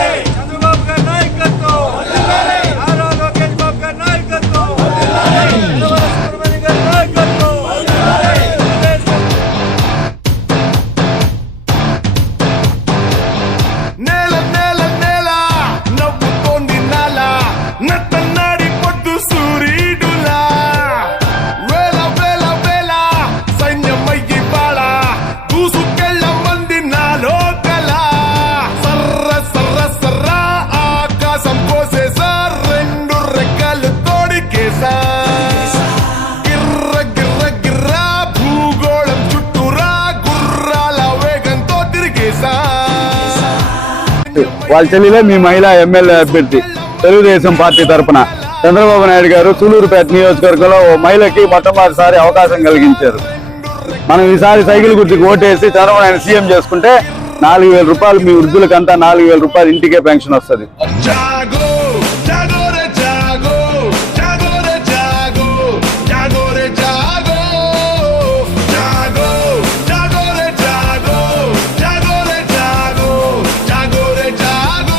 చంద్రబాబు గారి నాయకత్వం, నారా లోకేష్ బాబు గారి నాయకత్వం, సుబ్రహ్మణ్యం గారి నాయకత్వం. నేల నేల నేల నవ్వుతోంది నాల నత్తన్నాడి పొద్దు సూర్యుడులా వేల వేల వేల సైన్యమయ్యి బాళ దూసుకెళ్ళ మంది నాలో కల సర్ర సర్ర సర్ర ఆకాశం కోసేసా రెండు రెక్కలు తోడికేసా గిర్ర గిర్ర గిర్ర భూగోళం చుట్టూరా గుర్రాల వేగంతో తిరిగేసా. వాళ్ళ చెల్లిలో మీ మహిళా ఎమ్మెల్యే అభ్యర్థి తెలుగుదేశం పార్టీ తరఫున చంద్రబాబు నాయుడు గారు సూలూరుపేట నియోజకవర్గంలో ఓ మహిళకి మొట్టమొదటిసారి అవకాశం కలిగించారు. మనం ఈసారి సైకిల్ గుర్తుకు ఓటేసి చంద్రబాబు నాయుడు సీఎం చేసుకుంటే 4,000 రూపాయలు మీ వృద్ధులకంతా 4,000 రూపాయలు ఇంటికే పెన్షన్ వస్తుంది. జాగో జాగో రే జాగో జాగో రే జాగో జాగో రే జాగో జాగో జాగో రే జాగో జాగో రే జాగో జాగో రే జాగో.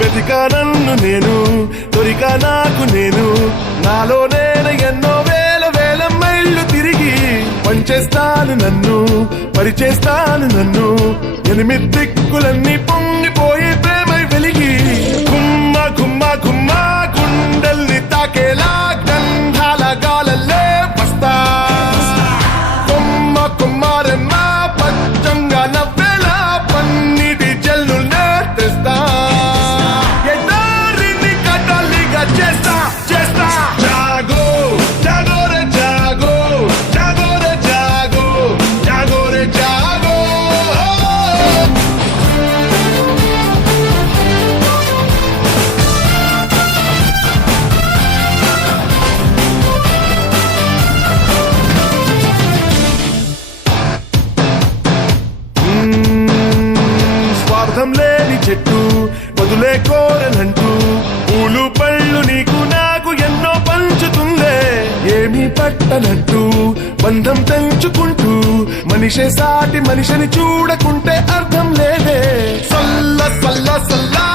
వెతికా నన్ను నేను దొరికా నాకు నేను నాలో నేను ఎన్నో వేల వేల మైళ్ళు తిరిగి పంచేస్తాను నన్ను పరిచేస్తాను నన్ను 8 దిక్కులన్నీ పొంగిపోయి ప్రేమై వెలిగి గుమ్మ గుమ్మ గుమ్మ గుండెల్ని తాకేలా గంధాల గాలల్లే వస్తా కొమ్మ కుమ్మారమ్మ పచ్చంగా నవ్వేలా పన్నిటి జల్లుల్నే తెస్తా ఎడారిని కదలిగా చేస్తా చేస్తా. జాగో జాగో రే జాగో జాగో రే జాగో జాగో రే జాగో. స్వార్థం లేని చెట్టు వదులే కోరనంటూ పూలు పళ్ళు నీకు నాకు ఎన్నో పంచుతుందే ఏమీ పట్టనట్టు బంధం తెంచుకుంటూ మనిషే సాటి మనిషిని చూడకుంటే అర్థం లేదే. సల్ల సల్ల సల్లా